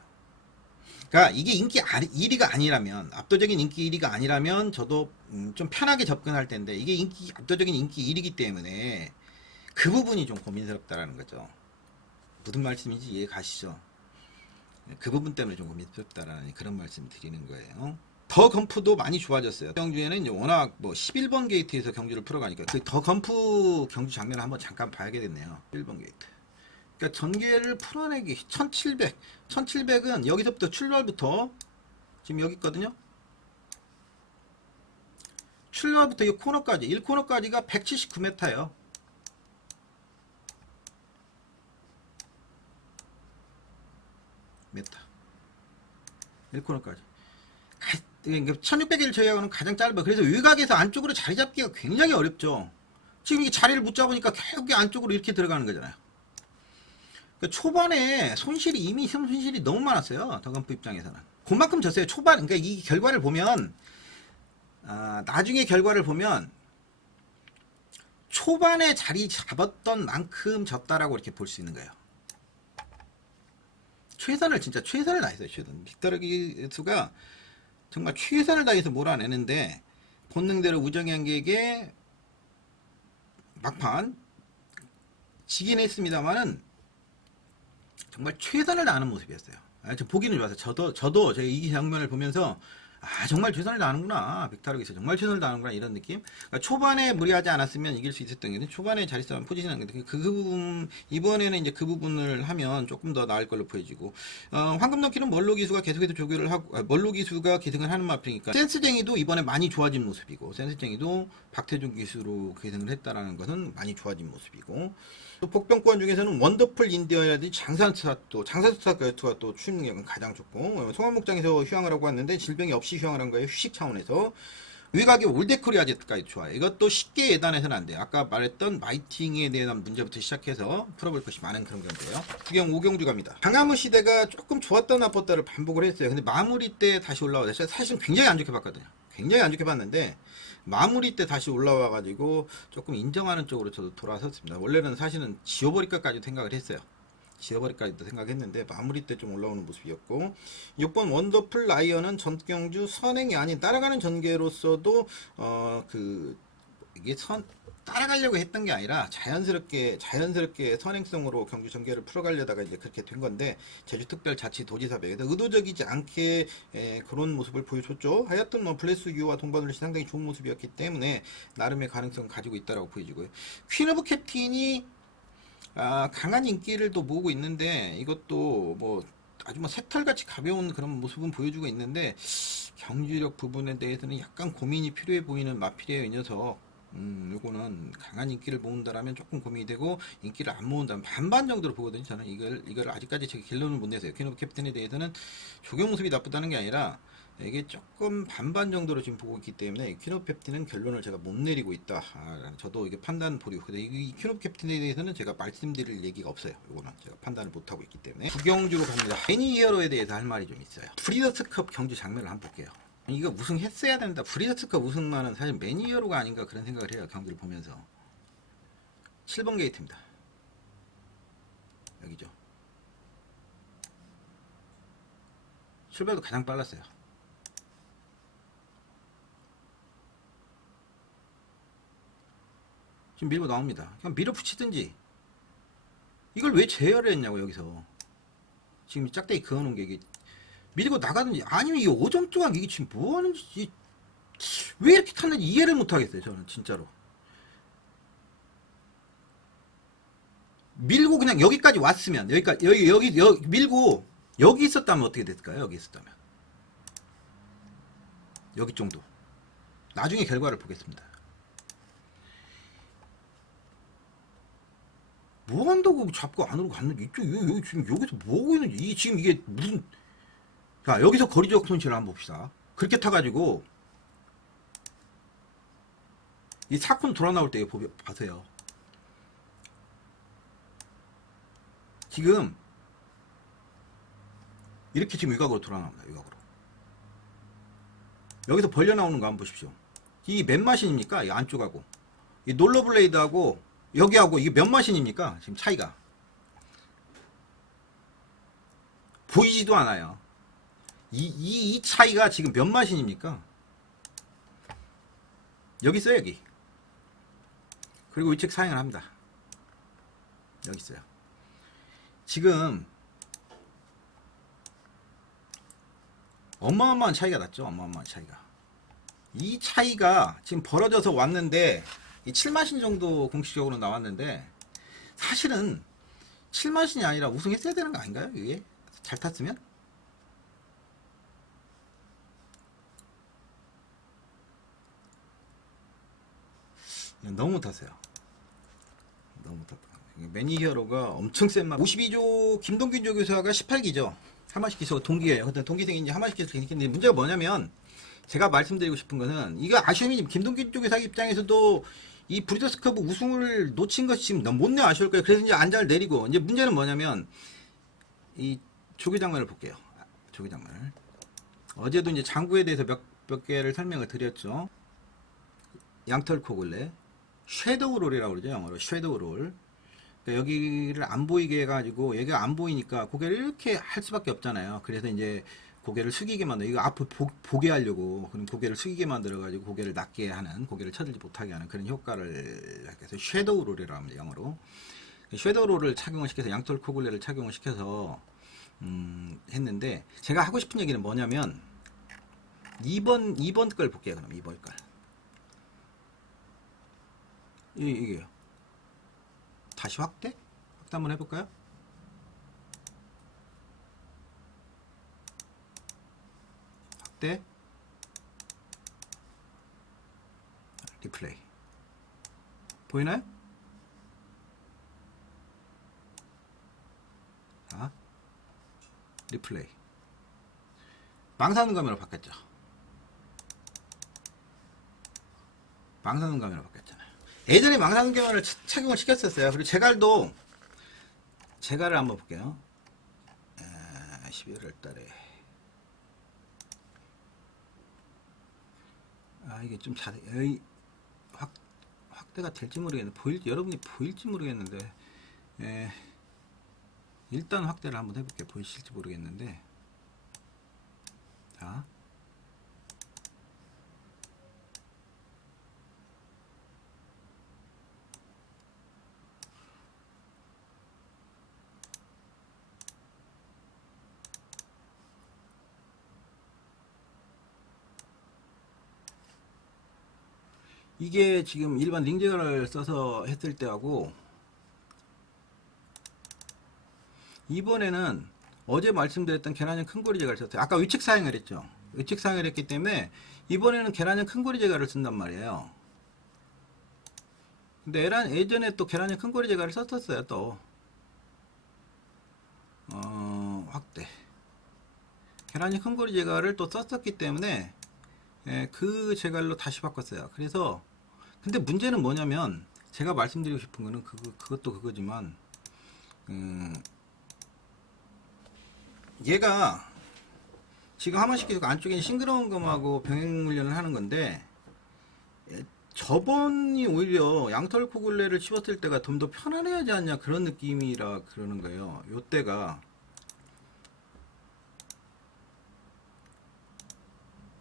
그러니까 이게 인기 1위가 아니라면, 압도적인 인기 1위가 아니라면 저도 좀 편하게 접근할 텐데 이게 압도적인 인기 1위이기 때문에 그 부분이 좀 고민스럽다라는 거죠. 무슨 말씀인지 이해 가시죠? 그 부분 때문에 좀 고민스럽다라는 그런 말씀 드리는 거예요. 더 건프도 많이 좋아졌어요. 경주에는 이제 워낙 뭐 11번 게이트에서 경주를 풀어가니까 그 더 건프 경주 장면을 한번 잠깐 봐야겠네요. 11번 게이트. 그러니까 전개를 풀어내기 1700은 여기서부터 출발부터 지금 여기 있거든요. 출발부터 이 코너까지 1코너까지가 179m예요. 메타 1코너까지 1600일 저희하고는 가장 짧아. 그래서 외곽에서 안쪽으로 자리 잡기가 굉장히 어렵죠. 지금 이 자리를 못 잡으니까 계속 안쪽으로 이렇게 들어가는 거잖아요. 그러니까 초반에 이미 손실이 너무 많았어요. 더건프 입장에서는 그만큼 졌어요. 초반, 그러니까 이 결과를 보면 나중에 결과를 보면 초반에 자리 잡았던 만큼 졌다라고 이렇게 볼 수 있는 거예요. 진짜 최선을 다했어요. 빅터르 기수가 정말 최선을 다해서 몰아내는데 본능대로 우정의 한계에게 막판 지긴 했습니다만은 정말 최선을 다하는 모습이었어요. 보기는 좋았어요. 저도 제가 이 장면을 보면서 아 정말 최선을 다하는구나, 빅타르기스 정말 최선을 다하는구나, 이런 느낌. 그러니까 초반에 무리하지 않았으면 이길 수 있었던 게, 초반에 잘 싸움 포지션한 건데 그 부분, 이번에는 이제 그 부분을 하면 조금 더 나을 걸로 보여지고, 황금 넣기는 멀로 기수가 계속해서 조교를 하고, 멀로 기수가 계승을 하는 마프니까 센스쟁이도 이번에 많이 좋아진 모습이고, 센스쟁이도 박태준 기수로 계승을 했다라는 것은 많이 좋아진 모습이고, 또 복병권 중에서는 원더풀 인디언이라든지 장산스타가 또 추는 능력은 가장 좋고, 송환목장에서 휴양을 하고 왔는데 질병이 없이 휴양을 한 거예요. 휴식 차원에서. 위각이 올데코리아제트까지 좋아요. 이것도 쉽게 예단해서는 안 돼요. 아까 말했던 마이팅에 대한 문제부터 시작해서 풀어볼 것이 많은 그런 건데요. 구경 5경주 갑니다. 강화문 시대가 조금 좋았다 나빴다를 반복을 했어요. 근데 마무리 때 다시 올라와서 사실 굉장히 안 좋게 봤거든요. 굉장히 안 좋게 봤는데 마무리 때 다시 올라와가지고 조금 인정하는 쪽으로 저도 돌아섰습니다. 원래는 사실은 지워버릴까까지 생각을 했어요. 지워버릴까지도 생각했는데 마무리 때 좀 올라오는 모습이었고, 6번 원더풀 라이언은 전경주 선행이 아닌 따라가는 전개로서도 이게 따라가려고 했던 게 아니라 자연스럽게 선행성으로 경주 전개를 풀어가려다가 이제 그렇게 된 건데, 제주특별자치도지사배에서 의도적이지 않게 그런 모습을 보여줬죠. 하여튼 뭐 블레스 유와 동반을시 상당히 좋은 모습이었기 때문에 나름의 가능성을 가지고 있다라고 보여지고요. 퀸 오브 캡틴이 강한 인기를 또 모으고 있는데, 이것도 뭐 아주 뭐 새털같이 가벼운 그런 모습은 보여주고 있는데, 경주력 부분에 대해서는 약간 고민이 필요해 보이는 마필이에요, 이 녀석. 요거는 강한 인기를 모은다라면 조금 고민이 되고, 인기를 안 모은다면 반반 정도로 보거든요. 저는 이걸 아직까지 제가 결론을 못 내세요. 퀸 오브 캡틴에 대해서는 조경 모습이 나쁘다는 게 아니라 이게 조금 반반 정도로 지금 보고 있기 때문에 퀸 오브 캡틴은 결론을 제가 못 내리고 있다. 저도 이게 판단 보류. 근데 이 퀸 오브 캡틴에 대해서는 제가 말씀드릴 얘기가 없어요. 요거는 제가 판단을 못 하고 있기 때문에. 구경주로 갑니다. 애니 히어로에 대해서 할 말이 좀 있어요. 브리더스컵 경주 장면을 한번 볼게요. 이거 우승했어야 된다. 브리더스컵 우승만은 사실 매니어로가 아닌가 그런 생각을 해요. 경기를 보면서. 7번 게이트입니다. 여기죠. 출발도 가장 빨랐어요. 지금 밀고 나옵니다. 그냥 밀어붙이든지. 이걸 왜 제어를 했냐고, 여기서. 지금 짝대기 그어놓은 게 이게 밀고 나가든지, 아니면 이 5점 조각 이게 지금 뭐 하는지, 왜 이렇게 탔는지 이해를 못 하겠어요, 저는 진짜로. 밀고 그냥 여기까지 왔으면, 여기 밀고 여기 있었다면 어떻게 됐을까요? 여기 있었다면 여기 정도. 나중에 결과를 보겠습니다. 뭐 한다고 자꾸 안으로 갔는지, 이쪽 여기 지금 여기서 뭐 하고 있는지, 이 지금 이게 무슨. 자, 여기서 거리적 손실을 한번 봅시다. 그렇게 타가지고 이 사콘 돌아 나올 때 보세요. 지금 이렇게 지금 위각으로 돌아 나옵니다. 위각으로. 여기서 벌려 나오는 거 한번 보십시오. 이 몇 마신입니까? 이 안쪽하고 이 롤러블레이드하고 여기하고 이게 몇 마신입니까? 지금 차이가 보이지도 않아요. 이 차이가 지금 몇 마신입니까? 여기 있어요, 여기. 그리고 위측 사행을 합니다. 여기 있어요. 지금 어마어마한 차이가 났죠. 어마어마한 차이가. 이 차이가 지금 벌어져서 왔는데, 이 7마신 정도 공식적으로 나왔는데, 사실은 7마신이 아니라 우승했어야 되는 거 아닌가요? 이게 잘 탔으면? 너무 탔어요. 너무 탔다. 매니히어로가 엄청 센 말. 52조 김동균 조교사가 18기죠. 하마식 기수가 동기예요. 근데 동기생인지 하마식 기수가 생겼는데, 문제가 뭐냐면, 제가 말씀드리고 싶은 거는, 이거 아쉬움이, 김동균 조교사 입장에서도 이 브리더스컵 우승을 놓친 것이 지금 너무 못내 아쉬울 거예요. 그래서 이제 안장을 내리고, 이제 문제는 뭐냐면, 이 조교장면을 볼게요. 조교장면. 어제도 이제 장구에 대해서 몇 개를 설명을 드렸죠. 양털 코글레, 섀도우 롤이라고 그러죠. 영어로 섀도우 롤. 그러니까 여기를 안 보이게 해가지고, 여기가 안 보이니까 고개를 이렇게 할 수밖에 없잖아요. 그래서 이제 고개를 숙이게 만들어, 이거 앞을 보게 하려고, 그럼 고개를 숙이게 만들어가지고 고개를 낮게 하는, 고개를 쳐들지 못하게 하는 그런 효과를 해서 섀도우 롤이라고 합니다. 영어로. 섀도우 롤을 착용을 시켜서, 양털 코글레를 착용을 시켜서 했는데, 제가 하고 싶은 얘기는 뭐냐면, 2번 걸 볼게요. 그럼 2번 걸. 이게요. 다시 확대 한번 해볼까요? 확대, 리플레이. 보이나요? 자, 리플레이. 망사능 카메라 바뀌었죠. 망사능 카메라 바뀌었잖아요. 예전에 망사능 카메라를 착용을 시켰었어요. 그리고 제갈을 한번 볼게요. 11월 달에. 이게 좀 확대가 될지 모르겠는데, 여러분이 보일지 모르겠는데, 일단 확대를 한번 해볼게요. 보이실지 모르겠는데, 자, 이게 지금 일반 링제어를 써서 했을 때하고 이번에는 어제 말씀드렸던 계란형 큰고리 제가를 썼어요. 아까 위측 사용을 했죠. 위측 사용을 했기 때문에 이번에는 계란형 큰고리 제가를 쓴단 말이에요. 근데 예전에 또 계란형 큰고리 제가를 썼었어요. 또 확대 계란형 큰고리 제가를 또 썼었기 때문에 그 제갈로 다시 바꿨어요. 그래서 근데 문제는 뭐냐면 제가 말씀드리고 싶은 거는 그것도 그거지만 얘가 지금 하만시키고 안쪽에 싱그러운 검하고 병행 훈련을 하는 건데 저번이 오히려 양털 코굴레를 씹었을 때가 좀 더 편안해야지 않냐 그런 느낌이라 그러는 거예요. 요때가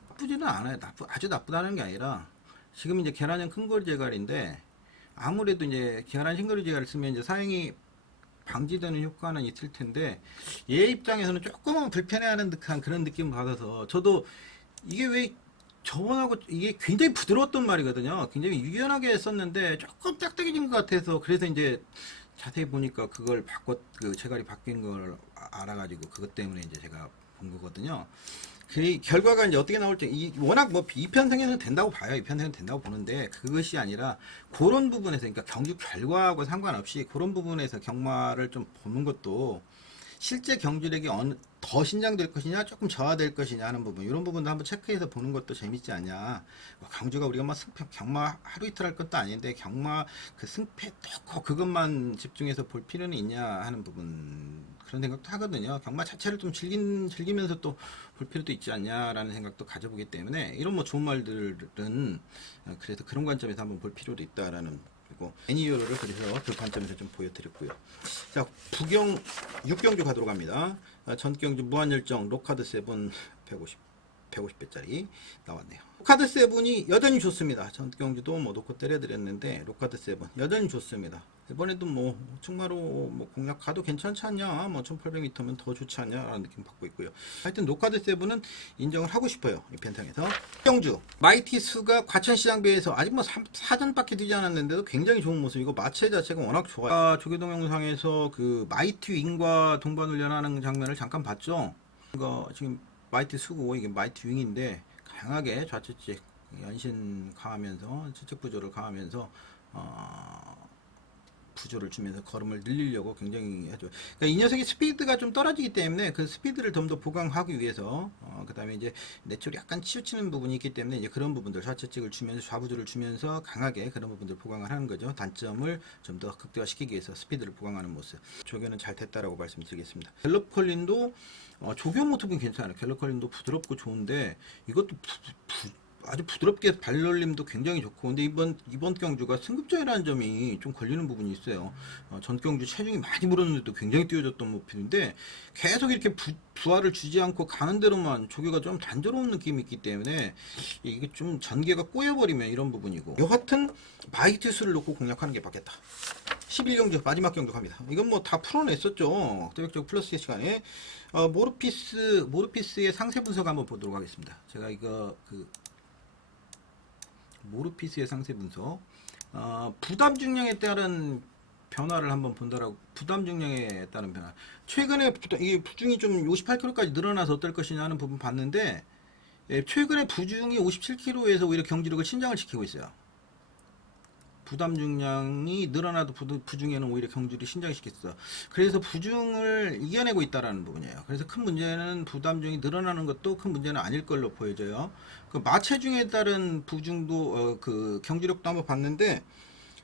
나쁘지는 않아요. 아주 나쁘다는 게 아니라 지금 이제 계란형 큰거리 제갈인데 아무래도 이제 계란 싱거리 제갈을 쓰면 이제 사용이 방지되는 효과는 있을 텐데 얘 입장에서는 조금은 불편해하는 듯한 그런 느낌을 받아서 저도 이게 왜 저번하고 이게 굉장히 부드러웠던 말이거든요. 굉장히 유연하게 썼는데 조금 딱딱해진 것 같아서 그래서 이제 자세히 보니까 그걸 그 제갈이 바뀐 걸 알아가지고 그것 때문에 이제 제가 본 거거든요. 그 결과가 이제 어떻게 나올지 워낙 뭐 이편성에는 된다고 봐요. 이편성에는 된다고 보는데 그것이 아니라 그런 부분에서 그러니까 경주 결과하고 상관없이 그런 부분에서 경마를 좀 보는 것도 실제 경주력이 더 신장될 것이냐 조금 저하될 것이냐 하는 부분 이런 부분도 한번 체크해서 보는 것도 재밌지 않냐. 경주가 우리가 막 승패 경마 하루 이틀 할 것도 아닌데 경마 그 승패 꼭 그것만 집중해서 볼 필요는 있냐 하는 부분 그런 생각도 하거든요. 경마 자체를 좀 즐기면서 또 볼 필요도 있지 않냐라는 생각도 가져보기 때문에 이런 뭐 좋은 말들은 그래서 그런 관점에서 한번 볼 필요도 있다라는 그리고 애니어를 그래서 그 관점에서 좀 보여드렸고요. 자, 부경 6경주 가도록 합니다. 전경주 무한열정 로카드 7 150배짜리 나왔네요. 로카드 7이 여전히 좋습니다. 전경주도 뭐 놓고 때려드렸는데 로카드 7 여전히 좋습니다. 이번에도 뭐 충마로 뭐 공략 가도 괜찮지 않냐, 뭐 1800m면 더 좋지 않냐라는 느낌 받고 있고요. 하여튼 노카드 7은 인정을 하고 싶어요. 이 펜탕에서. 경주 마이티 수가 과천시장 배에서 아직 뭐 사전밖에 되지 않았는데도 굉장히 좋은 모습이고 마체 자체가 워낙 좋아요. 조계동 영상에서 그 마이티 윙과 동반 훈련하는 장면을 잠깐 봤죠. 이거 지금 마이티 수고 이게 마이티 윙인데 강하게 좌측측 연신 가하면서 측측 부조를 가하면서 부조를 주면서 걸음을 늘리려고 굉장히 하죠. 그러니까 이 녀석이 스피드가 좀 떨어지기 때문에 그 스피드를 좀 더 보강하기 위해서 그 다음에 이제 내추럴이 약간 치우치는 부분이 있기 때문에 이제 그런 부분들 좌측측을 주면서 좌부조를 주면서 강하게 그런 부분들 보강을 하는 거죠. 단점을 좀 더 극대화시키기 위해서 스피드를 보강하는 모습. 조교는 잘 됐다라고 말씀드리겠습니다. 갤럽 컬린도 조교 모습은 괜찮아요. 갤럽 컬린도 부드럽고 좋은데 이것도 아주 부드럽게 발놀림도 굉장히 좋고, 근데 이번 경주가 승급전이라는 점이 좀 걸리는 부분이 있어요. 전 경주 체중이 많이 물었는데도 굉장히 뛰어졌던 모습인데 계속 이렇게 부하를 주지 않고 가는 대로만 조교가 좀 단조로운 느낌이 있기 때문에 이게 좀 전개가 꼬여버리면 이런 부분이고, 여하튼 마이티 수를 놓고 공략하는 게 맞겠다. 11경주 마지막 경주 갑니다. 이건 뭐 다 풀어냈었죠. 대략적 플러스 시간에. 모르피스의 상세 분석 한번 보도록 하겠습니다. 제가 이거 모르피스의 상세 분석, 부담 중량에 따른 변화를 한번 본다라고. 부담 중량에 따른 변화, 최근에 이 부중이 좀 58kg까지 늘어나서 어떨 것이냐 하는 부분 봤는데, 최근에 부중이 57kg에서 오히려 경지력을 신장을 시키고 있어요. 부담 중량이 늘어나도 부중에는 오히려 경주를 신장시켰어. 그래서 부중을 이겨내고 있다라는 부분이에요. 그래서 큰 문제는 부담 중이 늘어나는 것도 큰 문제는 아닐 걸로 보여져요. 그 마체중에 따른 부중도 그 경주력도 한번 봤는데,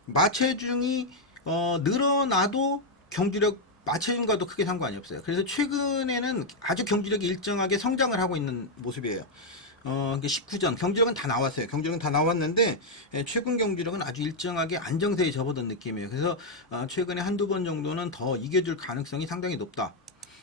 마체중이 늘어나도 경주력 마체중과도 크게 상관이 없어요. 그래서 최근에는 아주 경주력이 일정하게 성장을 하고 있는 모습이에요. 19전 경주력은 다 나왔어요. 경주력은 다 나왔는데 최근 경주력은 아주 일정하게 안정세에 접어든 느낌이에요. 그래서 최근에 한두 번 정도는 더 이겨줄 가능성이 상당히 높다.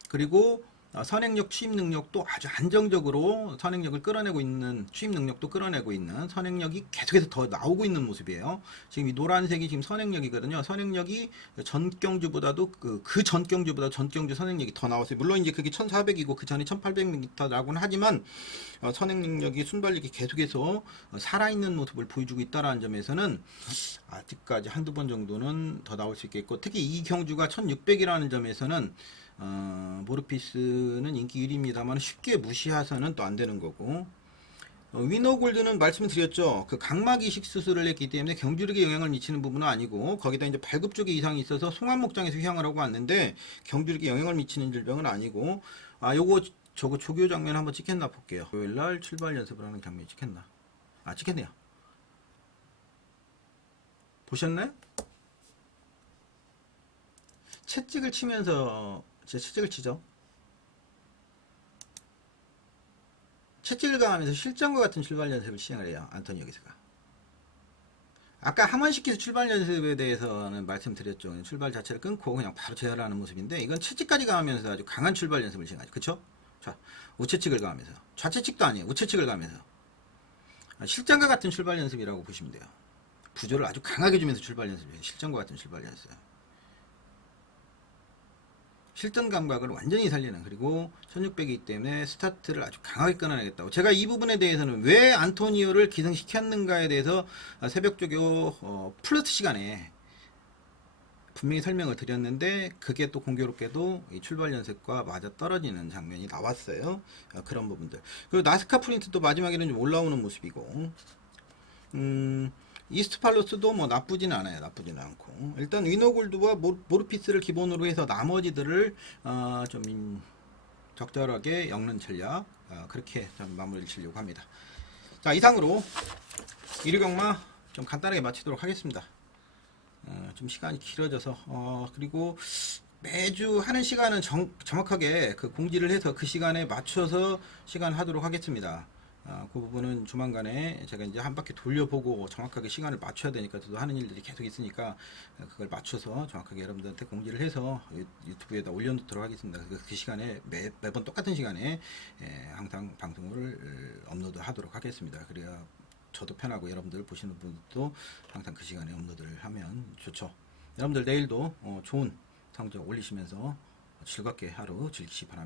그리고 선행력, 취임 능력도 아주 안정적으로 선행력을 끌어내고 있는, 취임 능력도 끌어내고 있는, 선행력이 계속해서 더 나오고 있는 모습이에요. 지금 이 노란색이 지금 선행력이거든요. 선행력이 전경주보다도 그 전경주보다 전경주 선행력이 더 나왔어요. 물론 이제 그게 1400이고 그 전에 1800m라고는 하지만 선행 능력이, 순발력이 계속해서 살아있는 모습을 보여주고 있다는 점에서는 아직까지 한두 번 정도는 더 나올 수 있겠고, 특히 이 경주가 1600이라는 점에서는 모르피스는 인기 1위입니다만 쉽게 무시해서는 또 안 되는 거고, 위너골드는 말씀을 드렸죠. 그 각막 이식 수술을 했기 때문에 경주력에 영향을 미치는 부분은 아니고, 거기다 이제 발굽 쪽에 이상이 있어서 송환목장에서 휴양을 하고 왔는데 경주력에 영향을 미치는 질병은 아니고, 저거 조교 장면 한번 찍혔나 볼게요. 토요일날 출발 연습을 하는 장면이 찍혔나? 찍혔네요. 보셨나요? 채찍을 치면서, 제 채찍을 치죠. 채찍을 가하면서 실전과 같은 출발 연습을 시행을 해요. 안토니 여기서가. 아까 함원시켜서 출발 연습에 대해서는 말씀드렸죠. 출발 자체를 끊고 그냥 바로 제어하는 모습인데, 이건 채찍까지 가하면서 아주 강한 출발 연습을 시행하죠. 그쵸? 자, 우채찍을 가하면서. 좌채찍도 아니에요. 우채찍을 가하면서. 실전과 같은 출발 연습이라고 보시면 돼요. 부조를 아주 강하게 주면서 출발 연습이에요. 실전과 같은 출발 연습. 실전 감각을 완전히 살리는, 그리고 1600이기 때문에 스타트를 아주 강하게 끊어내겠다고. 제가 이 부분에 대해서는 왜 안토니오를 기승시켰는가에 대해서 새벽 조교 플러스 시간에 분명히 설명을 드렸는데, 그게 또 공교롭게도 이 출발 연습과 맞아 떨어지는 장면이 나왔어요. 그런 부분들. 그리고 나스카 프린트도 마지막에는 좀 올라오는 모습이고, 이스트팔로스도 뭐 나쁘진 않아요. 나쁘진 않고, 일단 위너골드와 모르피스를 기본으로 해서 나머지들을 좀 적절하게 엮는 전략, 그렇게 좀 마무리를 치려고 합니다. 자, 이상으로 1위 경마 좀 간단하게 마치도록 하겠습니다. 좀 시간이 길어져서, 그리고 매주 하는 시간은 정확하게 그 공지를 해서 그 시간에 맞춰서 시간 하도록 하겠습니다. 그 부분은 조만간에 제가 이제 한 바퀴 돌려보고 정확하게 시간을 맞춰야 되니까, 저도 하는 일들이 계속 있으니까 그걸 맞춰서 정확하게 여러분들한테 공지를 해서 유튜브에다 올려놓도록 하겠습니다. 그 시간에 매번 똑같은 시간에 항상 방송을 업로드 하도록 하겠습니다. 그래야 저도 편하고 여러분들 보시는 분들도 항상 그 시간에 업로드를 하면 좋죠. 여러분들 내일도 좋은 성적 올리시면서 즐겁게 하루 즐기시 바랍니다.